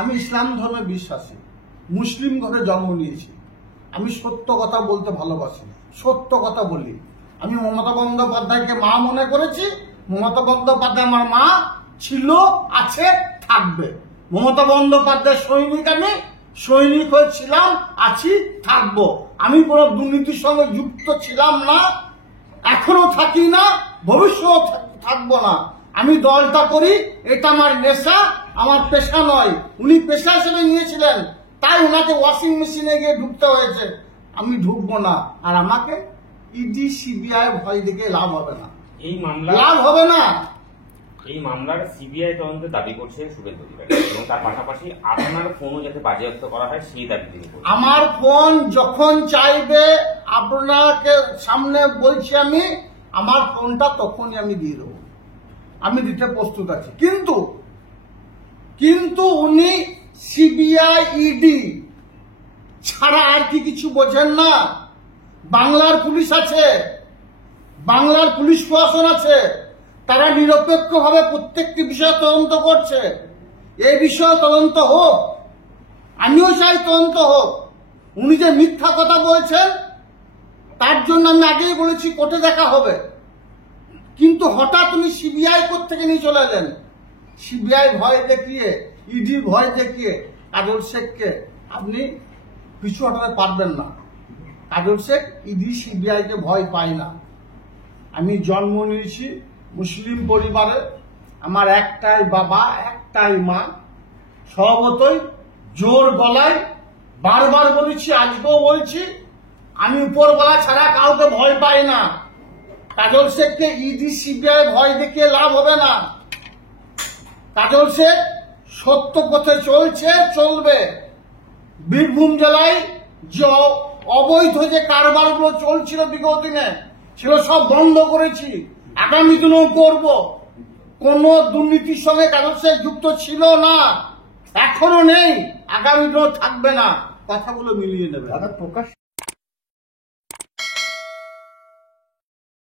আমি ইসলাম ধর্মে বিশ্বাসী, মুসলিম ঘরে জন্ম নিয়েছি। আমি সত্য কথা বলতে ভালোবাসি, সত্য কথা বলি। আমি মমতা বন্দ্যোপাধ্যায়কে মা মনে করেছি। মমতা বন্দ্যোপাধ্যায় আমার মা ছিল, আছে, থাকবে। মমতা বন্দ্যোপাধ্যায় সৈনিক, আমি সৈনিক হয়েছিলাম, আছি, থাকবো। আমি কোন দুর্নীতির সঙ্গে যুক্ত ছিলাম না, এখনো থাকি না, ভবিষ্যৎ থাকবো না। আমি দলটা করি, এটা আমার নেশা, আমার পেশা নয়। উনি পেশা হিসেবে নিয়েছিলেন, তাই ওনাকে ওয়াশিং মেশিনে গিয়ে ঢুকতে হয়েছে। আমি ঢুকবো না। আর আমাকে ইডি সিবিআই ভয় দেখে লাভ হবে না, এই মামলা লাভ হবে না। এই মামলার সিবিআই তদন্তের দাবি করছে শুভেন্দু অধিকারী এবং তার পাশাপাশি আপনার ফোনও যাতে বাজেয়াপ্ত করা হয় সেই দাবি তিনি করছেন। আমার ফোন যখন চাইবে আপনাকে সামনে বলছি, আমি আমার ফোনটা তখনই আমি দিয়ে দেবো, আমি দিতে প্রস্তুত আছি। কিন্তু উনি সিবিআই ইডি ছাড়া আর কি কিছু বোঝেন না? বাংলার পুলিশ আছে, বাংলার পুলিশ প্রশাসন আছে, তারা নিরপেক্ষভাবে প্রত্যেকটি বিষয় তদন্ত করছে। এই বিষয়ে তদন্ত হোক, আমিও চাই তদন্ত হোক। উনি যে মিথ্যা কথা বলছেন তার জন্য আমি আগেই বলেছি কোর্টে দেখা হবে। কিন্তু হঠাৎ উনি সিবিআই কোর্ট থেকে নিয়ে চলে এলেন। সিবিআই ভয় দেখিয়ে, ইডির ভয় দেখিয়ে কাজল শেখকে আপনি পিছু হটাতে পারবেন না। কাজল শেখ ইডি সিবিআই কে ভয় পায় না। আমি জন্ম নিয়েছি মুসলিম পরিবারে, আমার একটাই বাবা, একটাই মা। স্বভাবতই জোর গলায় বারবার বলেছি, আজকেও বলছি, আমি উপরবেলা ছাড়া কাউকে ভয় পাই না। কাজল শেখকে ইডি সিবিআই ভয় দেখিয়ে লাভ হবে না। কাজল শেখ সত্য পথে চলছে, চলবে। বীরভূম জেলায় যে অবৈধ যে কারবারগুলো চলছিল বিগত দিনে, সেগুলো সব বন্ধ করেছি, আগামী দিনেও করব। কোন দুর্নীতির সঙ্গে কাজল শেখ যুক্ত ছিল না, এখনো নেই, আগামী দিনেও থাকবে না। কথাগুলো মিলিয়ে নেবে। প্রকাশ